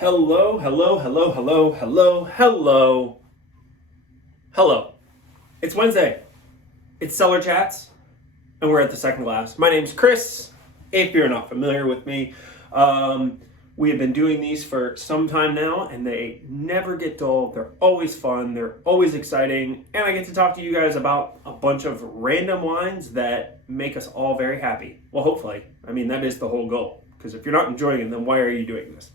Hello, hello, hello, hello, hello, hello, hello. It's Wednesday. It's Cellar Chats, and we're at the second glass. My name's Chris. If you're not familiar with me, we have been doing these for some time now, and they never get dull. They're always fun. They're always exciting, and I get to talk to you guys about a bunch of random wines that make us all very happy. Well, hopefully. I mean, that is the whole goal, because if you're not enjoying it, then why are you doing this?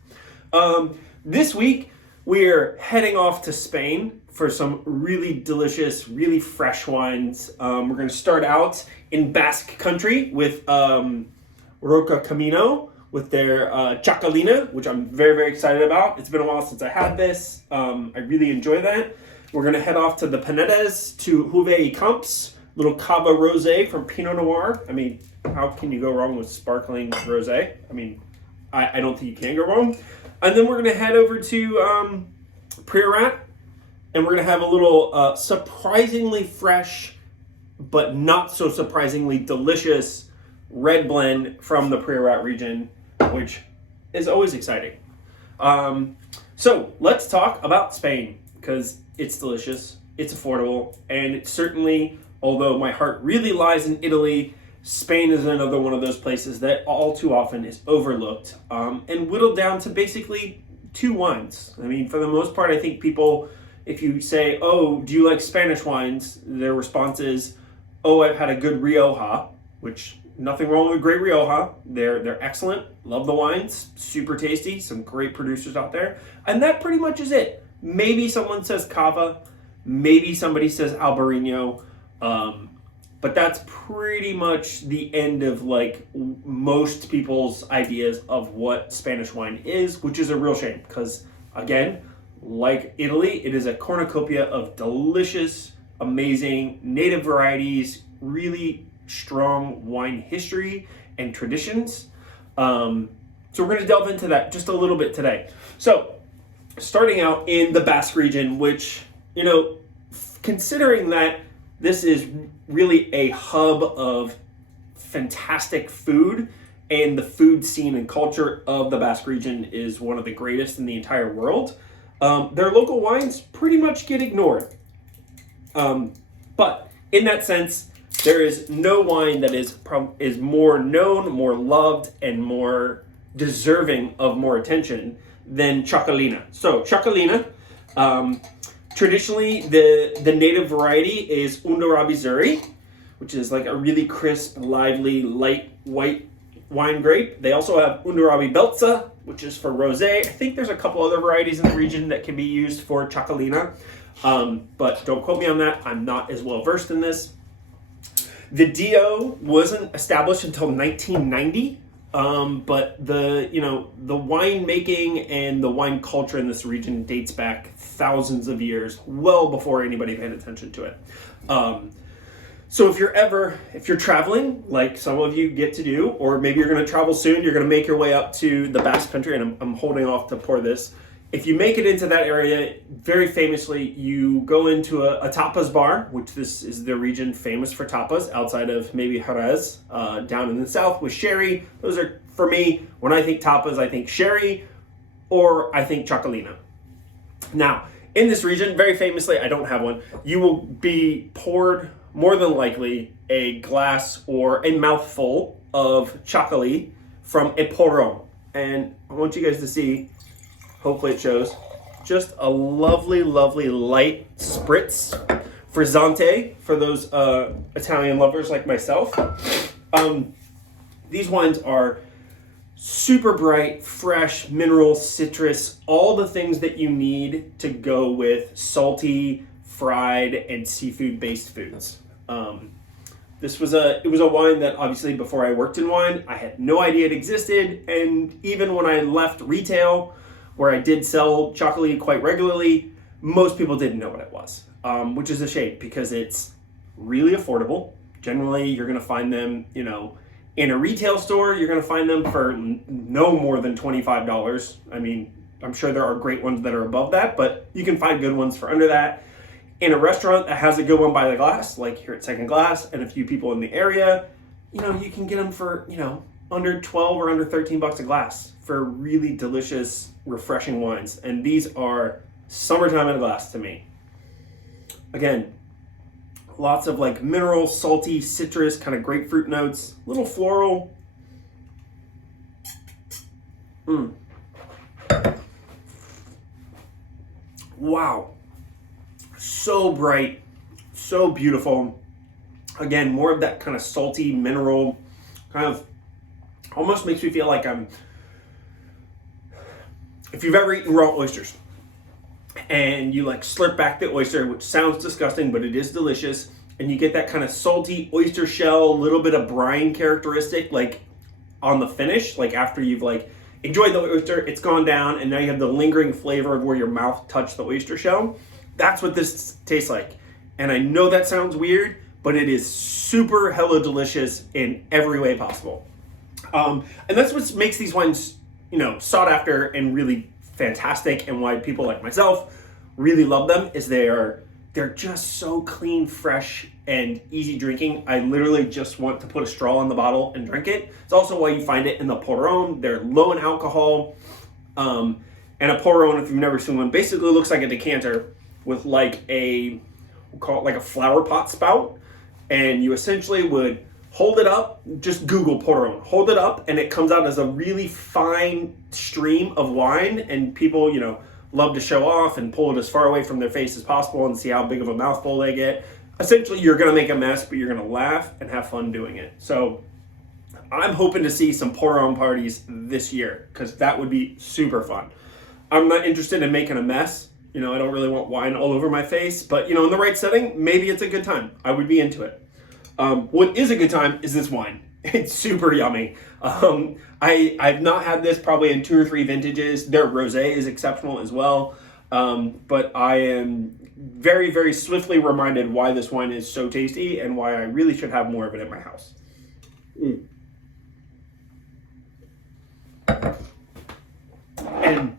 This week, we're heading off to Spain for some really delicious, really fresh wines. We're going to start out in Basque country with Roca Camino with their Txakolina, which I'm very, very excited about. It's been a while since I had this. I really enjoy that. We're going to head off to the Pinedes to Juvé Camps, little Cava Rosé from Pinot Noir. I mean, how can you go wrong with sparkling rosé? I mean, I don't think you can go wrong. And then we're going to head over to Priorat, and we're going to have a little surprisingly fresh, but not so surprisingly delicious red blend from the Priorat region, which is always exciting. So let's talk about Spain, because it's delicious, it's affordable, and it's certainly, although my heart really lies in Italy, Spain is another one of those places that all too often is overlooked and whittled down to basically two wines. I mean, for the most part, I think people, if you say, oh, do you like Spanish wines? Their response is, oh, I've had a good Rioja, which nothing wrong with great Rioja. They're excellent. Love the wines. Super tasty. Some great producers out there. And that pretty much is it. Maybe someone says Cava. Maybe somebody says Albarino. But that's pretty much the end of like most people's ideas of what Spanish wine is, which is a real shame because, again, like Italy, it is a cornucopia of delicious, amazing native varieties, really strong wine history and traditions. So we're going to delve into that just a little bit today. So starting out in the Basque region, which, considering that this is really a hub of fantastic food, and the food scene and culture of the Basque region is one of the greatest in the entire world. Their local wines pretty much get ignored. But in that sense, there is no wine that is more known, more loved, and more deserving of more attention than Txakolina. So Txakolina, traditionally, the native variety is Undarabi, which is like a really crisp, lively, light white wine grape. They also have Undarabi Beltza, which is for rosé. I think there's a couple other varieties in the region that can be used for Txakolina, but don't quote me on that. I'm not as well versed in this. The DO wasn't established until 1990. But the winemaking and the wine culture in this region dates back thousands of years, well before anybody paid attention to it. So if you're traveling, like some of you get to do, or maybe you're going to travel soon, you're going to make your way up to the Basque Country, and I'm holding off to pour this. If you make it into that area, very famously, you go into a tapas bar, which this is the region famous for tapas, outside of maybe Jerez, down in the south with sherry. Those are, for me, when I think tapas, I think sherry, or I think Txakolina. Now, in this region, very famously, I don't have one, you will be poured, more than likely, a glass or a mouthful of Txakoli from a porron. And I want you guys to see, hopefully it shows, just a lovely, lovely light spritz frizzante for those Italian lovers like myself. These wines are super bright, fresh, mineral, citrus, all the things that you need to go with salty, fried, and seafood-based foods. It was a wine that obviously before I worked in wine, I had no idea it existed, and even when I left retail, where I did sell Txakoli quite regularly, most people didn't know what it was, which is a shame because it's really affordable. Generally, you're going to find them, in a retail store, you're going to find them for no more than $25. I mean, I'm sure there are great ones that are above that, but you can find good ones for under that. In a restaurant that has a good one by the glass, like here at Second Glass, and a few people in the area, you can get them for, under 12 or under $13 a glass for really delicious, refreshing wines. And these are summertime in a glass to me. Again, lots of like mineral, salty, citrus, kind of grapefruit notes, little floral. Wow. So bright, so beautiful. Again, more of that kind of salty, mineral, kind of almost makes me feel like if you've ever eaten raw oysters and you like slurp back the oyster, which sounds disgusting, but it is delicious, and you get that kind of salty oyster shell, a little bit of brine characteristic, like on the finish, like after you've like enjoyed the oyster, it's gone down, and now you have the lingering flavor of where your mouth touched the oyster shell. That's what this tastes like. And I know that sounds weird, but it is super hella delicious in every way possible. And that's what makes these wines, sought after and really fantastic, and why people like myself really love them is they're just so clean, fresh, and easy drinking. I literally just want to put a straw in the bottle and drink it. It's also why you find it in the Porron. They're low in alcohol. And a Porron, if you've never seen one, basically looks like a decanter with like we'll call it like a flower pot spout. And you essentially would hold it up, just Google Porron, hold it up, and it comes out as a really fine stream of wine. And people, love to show off and pull it as far away from their face as possible and see how big of a mouthful they get. Essentially, you're going to make a mess, but you're going to laugh and have fun doing it. So I'm hoping to see some pour-on parties this year, because that would be super fun. I'm not interested in making a mess. I don't really want wine all over my face, but in the right setting, maybe it's a good time. I would be into it. What is a good time is this wine. It's super yummy. I've not had this probably in 2 or 3 vintages. Their Rosé is exceptional as well. But I am very, very swiftly reminded why this wine is so tasty and why I really should have more of it in my house. And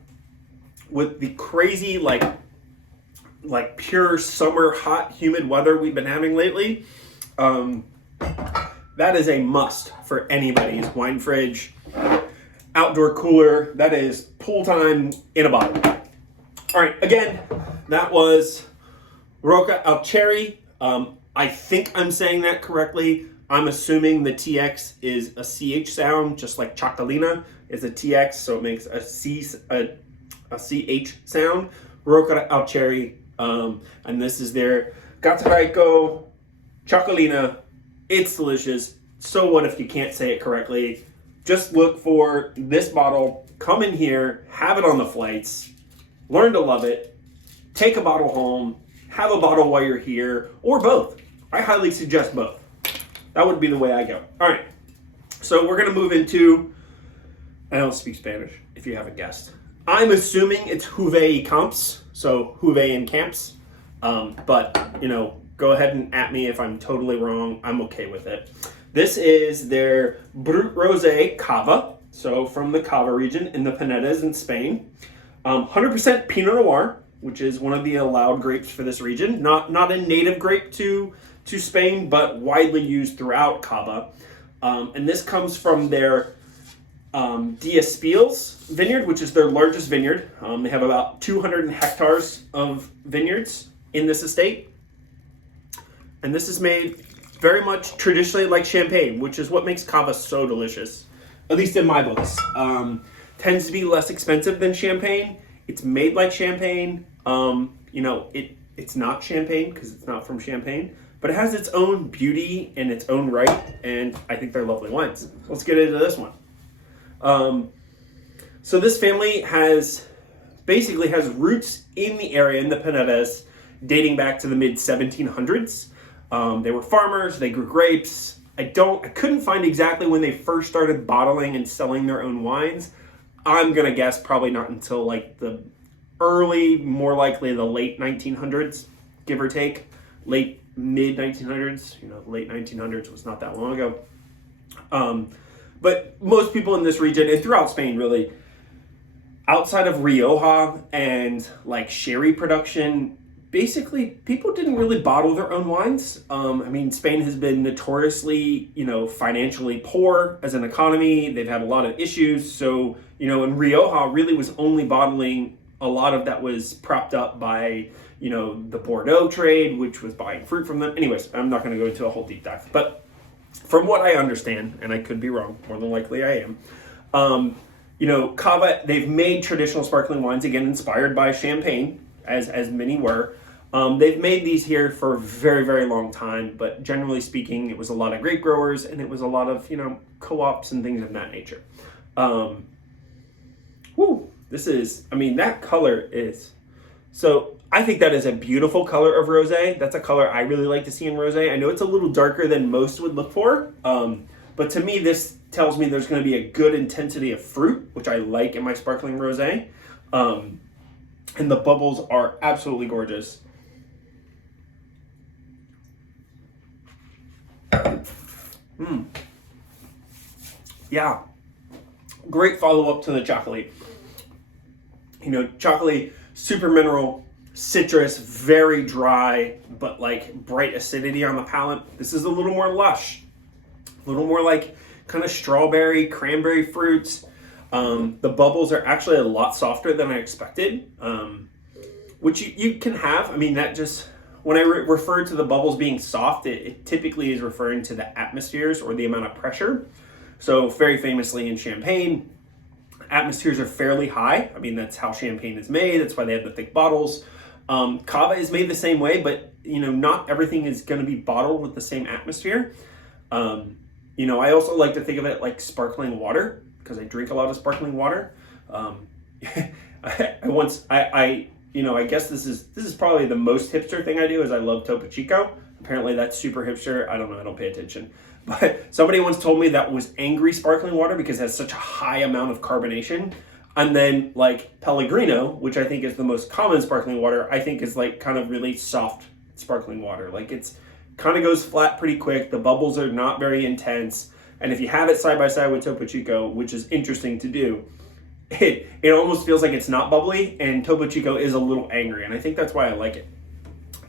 with the crazy, like pure summer, hot, humid weather we've been having lately, that is a must for anybody's wine fridge, outdoor cooler. That is pool time in a bottle. All right, again, that was Roca al Cherry. I think I'm saying that correctly. I'm assuming the TX is a CH sound, just like Txakolina is a TX, so it makes a CH sound. Roca al Cherry, and this is their Getariako Txakolina. It's delicious. So what if you can't say it correctly? Just look for this bottle, come in here, have it on the flights, learn to love it, take a bottle home, have a bottle while you're here, or both. I highly suggest both. That would be the way I go. All right, so we're gonna move into, I don't speak Spanish, if you haven't guessed. I'm assuming it's Juvé Camps, so Juvé in Camps, but go ahead and at me if I'm totally wrong. I'm okay with it. This is their Brut Rosé Cava, so from the Cava region in the Pinedas in Spain. 100% Pinot Noir, which is one of the allowed grapes for this region. Not a native grape to Spain, but widely used throughout Cava. And this comes from their Diaspiles vineyard, which is their largest vineyard. They have about 200 hectares of vineyards in this estate. And this is made very much traditionally like champagne, which is what makes Cava so delicious, at least in my books. Tends to be less expensive than champagne. It's made like champagne. It's not champagne because it's not from Champagne, but it has its own beauty in its own right, and I think they're lovely wines. Let's get into this one. So this family has roots in the area, in the Pinedas, dating back to the mid-1700s. They were farmers, they grew grapes. I couldn't find exactly when they first started bottling and selling their own wines. I'm gonna guess probably not until like the early, more likely the late 1900s, give or take. Late, mid 1900s, late 1900s was not that long ago. But most people in this region and throughout Spain really, outside of Rioja and like sherry production, basically people didn't really bottle their own wines. I mean, Spain has been notoriously, financially poor as an economy. They've had a lot of issues. So, and Rioja really was only bottling a lot of that was propped up by, the Bordeaux trade, which was buying fruit from them. Anyways, I'm not going to go into a whole deep dive. But from what I understand, and I could be wrong, more than likely I am, Cava, they've made traditional sparkling wines, again, inspired by champagne, as many were. They've made these here for a very, very long time, but generally speaking, it was a lot of grape growers and it was a lot of, co-ops and things of that nature. That color is, so I think that is a beautiful color of rosé. That's a color I really like to see in rosé. I know it's a little darker than most would look for, but to me, this tells me there's going to be a good intensity of fruit, which I like in my sparkling rosé. And the bubbles are absolutely gorgeous. Yeah. Great follow-up to the Txakoli. Txakoli, super mineral, citrus, very dry, but like bright acidity on the palate. This is a little more lush, a little more like kind of strawberry, cranberry fruits. The bubbles are actually a lot softer than I expected, which you can have. I mean, that just, when I refer to the bubbles being soft, it typically is referring to the atmospheres or the amount of pressure. So very famously in champagne, atmospheres are fairly high. I mean, that's how champagne is made. That's why they have the thick bottles. Cava is made the same way, but not everything is going to be bottled with the same atmosphere. I also like to think of it like sparkling water because I drink a lot of sparkling water. I guess this is probably the most hipster thing I do is I love Topo Chico. Apparently that's super hipster. I don't know. I don't pay attention. But somebody once told me that was angry sparkling water because it has such a high amount of carbonation. And then like Pellegrino, which I think is the most common sparkling water, I think is like kind of really soft sparkling water. Like it's kind of goes flat pretty quick. The bubbles are not very intense. And if you have it side by side with Topo Chico, which is interesting to do, it almost feels like it's not bubbly, and Topo Chico is a little angry, and I think that's why I like it.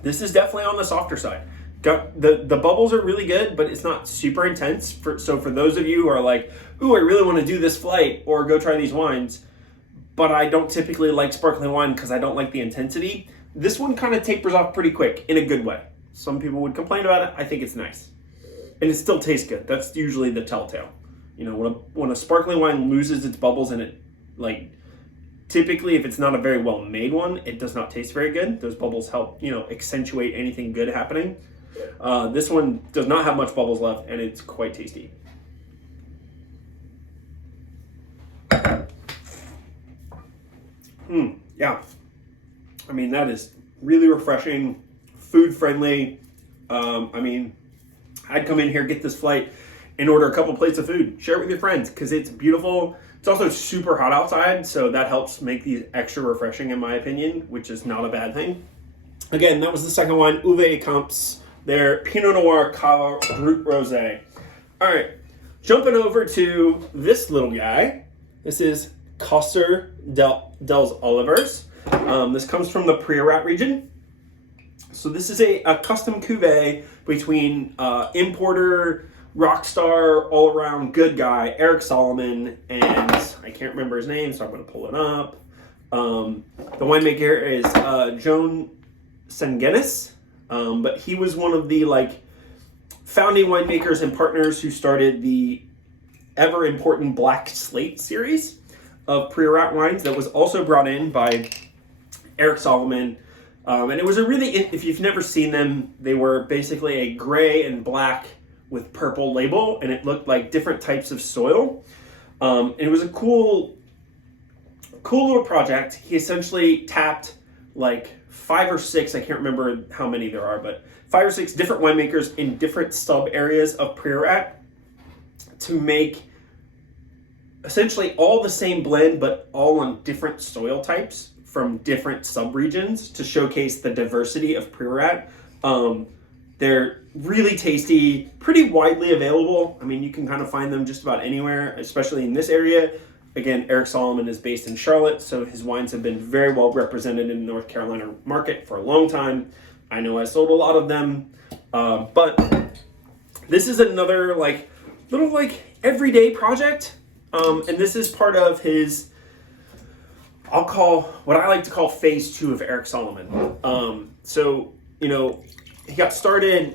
This is definitely on the softer side. The bubbles are really good, but it's not super intense. So for those of you who are like, ooh, I really want to do this flight or go try these wines, but I don't typically like sparkling wine because I don't like the intensity, this one kind of tapers off pretty quick in a good way. Some people would complain about it. I think it's nice. And it still tastes good. That's usually the telltale. When a sparkling wine loses its bubbles and it, like, typically if it's not a very well made one, it does not taste very good. Those bubbles help, accentuate anything good happening. This one does not have much bubbles left and it's quite tasty. Yeah. I mean, that is really refreshing, food friendly. I'd come in here, get this flight, and order a couple plates of food. Share it with your friends because it's beautiful. It's also super hot outside, so that helps make these extra refreshing in my opinion, which is not a bad thing. Again, that was the second one, Juvé Camps, their Pinot Noir Cava Brut Rosé. All right, jumping over to this little guy. This is Costa dels Olivers. This comes from the Priorat region. So this is a custom cuvee between importer, rock star, all-around good guy, Eric Solomon, and I can't remember his name, so I'm going to pull it up. The winemaker is Joan Sengenis, but he was one of the founding winemakers and partners who started the ever important Black Slate series of Priorat wines that was also brought in by Eric Solomon. And it was a really, if you've never seen them, they were basically a gray and black with purple label, and it looked like different types of soil. And it was a cool little project. He essentially tapped like 5 or 6, I can't remember how many there are, but 5 or 6 different winemakers in different sub areas of Priorat to make essentially all the same blend, but all on different soil types from different sub-regions to showcase the diversity of Priorat. They're really tasty, pretty widely available. I mean, you can kind of find them just about anywhere, especially in this area. Again, Eric Solomon is based in Charlotte, so his wines have been very well represented in the North Carolina market for a long time. I know I sold a lot of them, but this is another like little like everyday project, and this is part of his, I'll call what I like to call phase 2 of Eric Solomon. So, you know, he got started,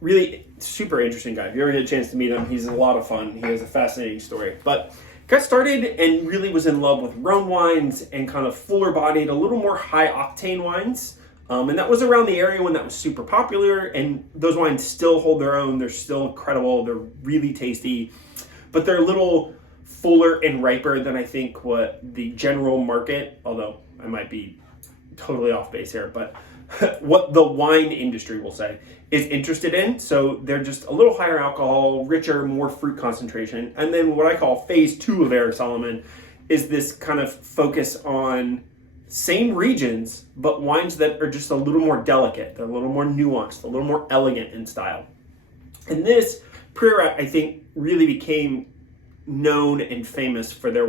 really super interesting guy. If you ever get a chance to meet him, he's a lot of fun. He has a fascinating story. But got started and really was in love with Rhone wines and kind of fuller bodied, a little more high octane wines. And that was around the area when that was super popular, and those wines still hold their own. They're still incredible. They're really tasty, but they're a little fuller and riper than I think what the general market, although I might be totally off base here, but what the wine industry will say is interested in. So they're just a little higher alcohol, richer, more fruit concentration. And then what I call phase 2 of Eric Solomon is this kind of focus on same regions, but wines that are just a little more delicate. They're a little more nuanced, a little more elegant in style. And this Priorat, I think, really became known and famous for their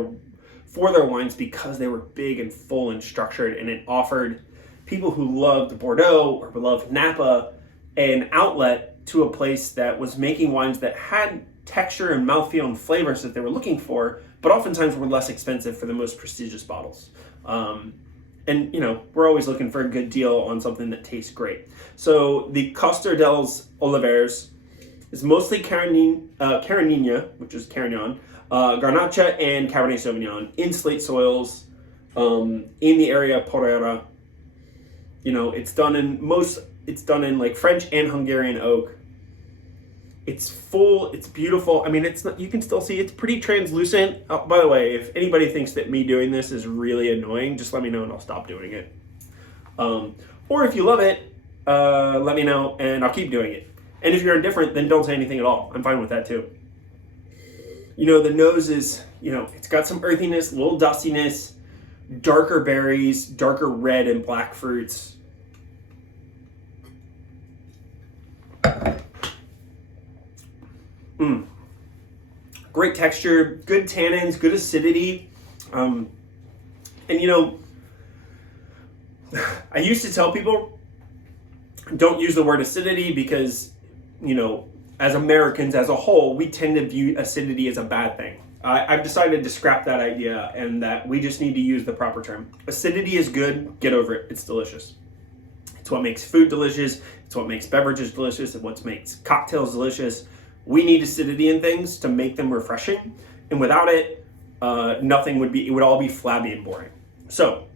wines because they were big and full and structured, and it offered people who loved Bordeaux or loved Napa an outlet to a place that was making wines that had texture and mouthfeel and flavors that they were looking for, but oftentimes were less expensive for the most prestigious bottles. And, you know, we're always looking for a good deal on something that tastes great. So the Costa dels Olivers is mostly Carignan, which is Carignan, Garnacha, and Cabernet Sauvignon in slate soils in the area of Porrera. You know, it's done in like French and Hungarian oak. It's full, it's beautiful. I mean, it's not, you can still see it's pretty translucent. Oh, by the way, if anybody thinks that me doing this is really annoying, just let me know and I'll stop doing it. Or if you love it, let me know and I'll keep doing it. And if you're indifferent, then don't say anything at all. I'm fine with that too. You know, the nose is, you know, it's got some earthiness, a little dustiness, darker berries, darker red and black fruits. Great texture, good tannins, good acidity. And you know, I used to tell people, don't use the word acidity because, you know, as Americans as a whole, we tend to view acidity as a bad thing. I've decided to scrap that idea and that we just need to use the proper term. Acidity is good, get over it, it's delicious. It's what makes food delicious, it's what makes beverages delicious, it's what makes cocktails delicious. We need acidity in things to make them refreshing, and without it, nothing would be, it would all be flabby and boring. So,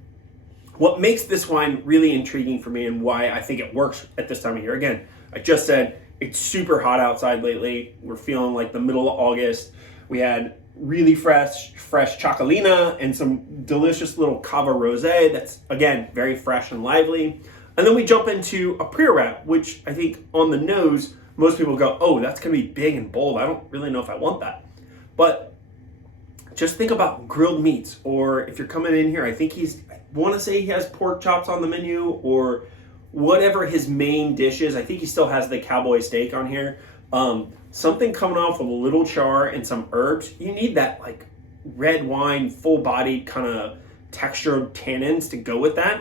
what makes this wine really intriguing for me and why I think it works at this time of year, again, I just said it's super hot outside lately. We're feeling like the middle of August. We had really fresh Txakolina and some delicious little Cava Rosé that's, again, very fresh and lively. And then we jump into a Priorat, which I think on the nose, most people go, oh, that's going to be big and bold. I don't really know if I want that. But just think about grilled meats, or if you're coming in here, I want to say he has pork chops on the menu, or whatever his main dish is. I think he still has the cowboy steak on here. Something coming off with a little char and some herbs. You need that like red wine, full-bodied kind of textured tannins to go with that.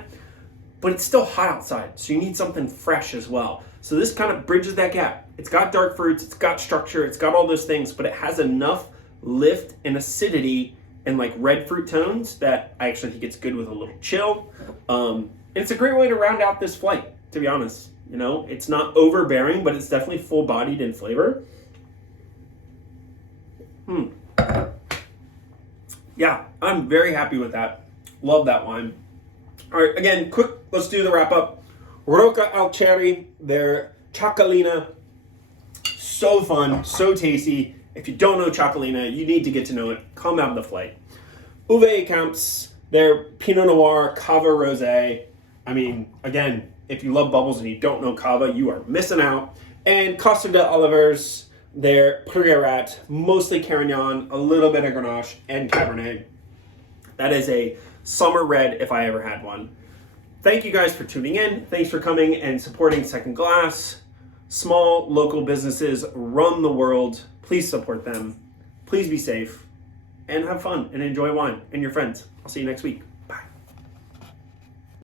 But it's still hot outside, so you need something fresh as well. So this kind of bridges that gap. It's got dark fruits, it's got structure, it's got all those things, but it has enough lift and acidity and like red fruit tones that I actually think it's good with a little chill. And it's a great way to round out this flight, to be honest. You know, it's not overbearing, but it's definitely full-bodied in flavor. Yeah, I'm very happy with that. Love that wine. All right, again, quick, let's do the wrap up. Roca al cherry, their Txakolina. So fun, so tasty. If you don't know Txakolina, you need to get to know it. Come out of the flight. Juvé Camps, their Pinot Noir Cava Rosé. I mean, again, if you love bubbles and you don't know Cava, you are missing out. And Costa dels Olivers, their Priorat, mostly Carignan, a little bit of Grenache, and Cabernet. That is a summer red if I ever had one. Thank you guys for tuning in. Thanks for coming and supporting Second Glass. Small local businesses run the world. Please support them. Please be safe. and have fun and enjoy wine and your friends. I'll see you next week.